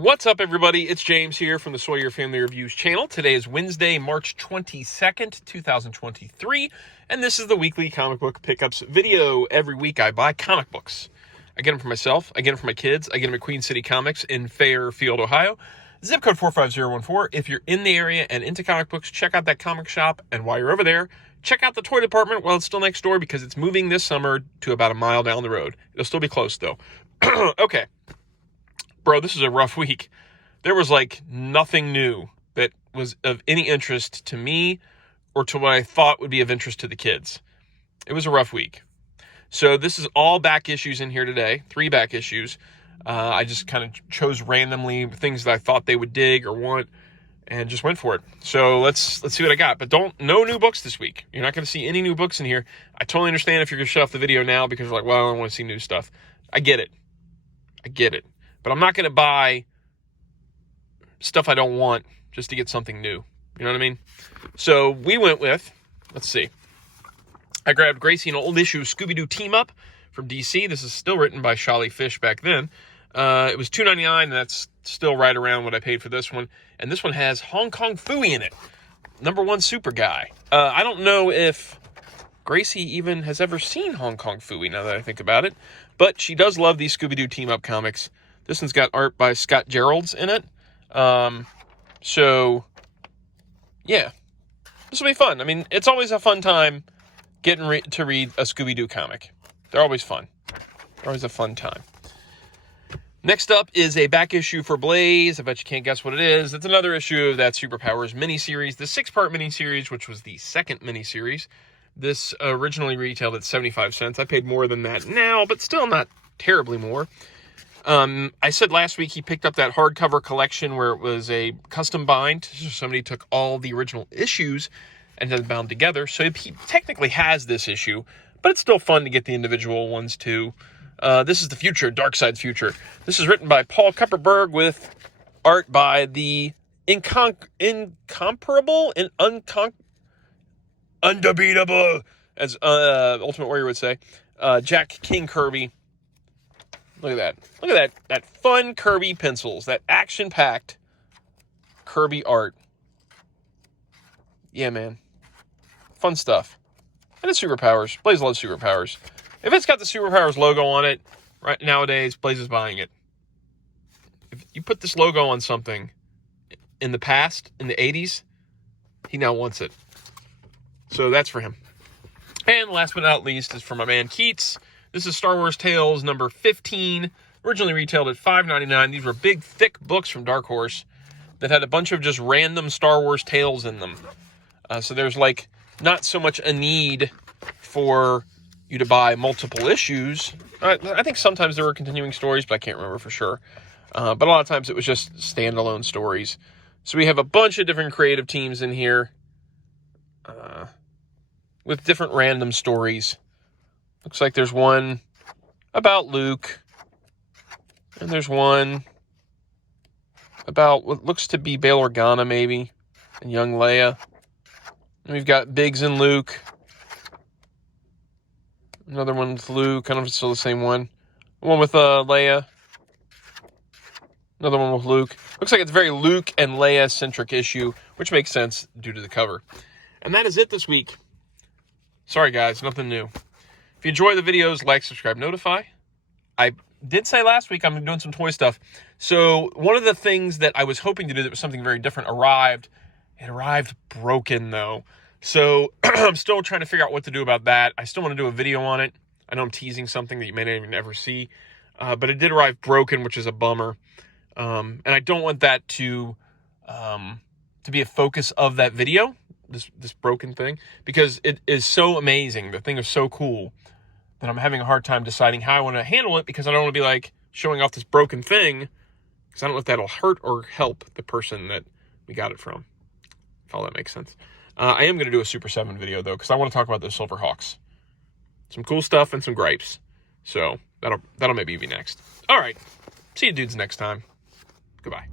What's up, everybody? It's James here from the Sawyer Family Reviews channel. Today is Wednesday, March 22nd, 2023, and this is the weekly comic book pickups video. Every week I buy comic books. I get them for myself, I get them for my kids, I get them at Queen City Comics in Fairfield, Ohio. Zip code 45014. If you're in the area and into comic books, check out that comic shop, and while you're over there, check out the toy department while it's still next door because it's moving this summer to about a mile down the road. It'll still be close, though. Okay. Bro, this is a rough week. There was like nothing new that was of any interest to me or to what I thought would be of interest to the kids. It was a rough week. So this is all back issues in here today, 3 back issues. I just kind of chose randomly things that I thought they would dig or want and just went for it. So let's see what I got. But no new books this week. You're not going to see any new books in here. I totally understand if you're going to shut off the video now because you're like, well, I don't want to see new stuff. I get it. But I'm not going to buy stuff I don't want just to get something new. You know what I mean? So we went with, let's see. I grabbed Gracie an old issue of Scooby-Doo Team Up from DC. This is still written by Shali Fish back then. It was $2.99, and that's still right around what I paid for this one. And this one has Hong Kong Phooey in it. #1 super guy. I don't know if Gracie even has ever seen Hong Kong Phooey, now that I think about it. But she does love these Scooby-Doo Team Up comics. This one's got art by Scott Geralds in it. So, yeah. This will be fun. I mean, it's always a fun time getting to read a Scooby-Doo comic. They're always fun. They're always a fun time. Next up is a back issue for Blaze. I bet you can't guess what it is. It's another issue of that Superpowers miniseries, the 6-part miniseries, which was the second miniseries. This originally retailed at 75 cents. I paid more than that now, but still not terribly more. I said last week he picked up that hardcover collection where it was a custom bind. So somebody took all the original issues and then bound together. So he technically has this issue, but it's still fun to get the individual ones too. This is the future, Darkseid's future. This is written by Paul Kupperberg with art by the incomparable and undebeatable, as Ultimate Warrior would say, Jack King Kirby. Look at that. Look at that fun Kirby pencils, that action-packed Kirby art. Yeah, man. Fun stuff. And it's Superpowers. Blaze loves Superpowers. If it's got the Superpowers logo on it, right nowadays, Blaze is buying it. If you put this logo on something in the past, in the 80s, he now wants it. So that's for him. And last but not least is for my man Keats. This is Star Wars Tales number 15, originally retailed at $5.99. These were big, thick books from Dark Horse that had a bunch of just random Star Wars tales in them. So there's like not so much a need for you to buy multiple issues. I think sometimes there were continuing stories, but I can't remember for sure. But a lot of times it was just standalone stories. So we have a bunch of different creative teams in here with different random stories. Looks like there's one about Luke, and there's one about what looks to be Bail Organa, maybe, and young Leia. And we've got Biggs and Luke. Another one with Luke, kind of still the same one. One with Leia. Another one with Luke. Looks like it's a very Luke and Leia-centric issue, which makes sense due to the cover. And that is it this week. Sorry, guys, nothing new. If you enjoy the videos, like, subscribe, notify. I did say last week I'm doing some toy stuff. So one of the things that I was hoping to do that was something very different arrived. It arrived broken, though. So I'm still trying to figure out what to do about that. I still want to do a video on it. I know I'm teasing something that you may not even ever see. But it did arrive broken, which is a bummer. And I don't want that to be a focus of that video, this broken thing, because it is so amazing. The thing is so cool that I'm having a hard time deciding how I want to handle it because I don't want to be like showing off this broken thing because I don't know if that'll hurt or help the person that we got it from, if all that makes sense. I am going to do a Super 7 video, though, because I want to talk about those Silver Hawks. Some cool stuff and some gripes. So that'll maybe be next. All right. See you dudes next time. Goodbye.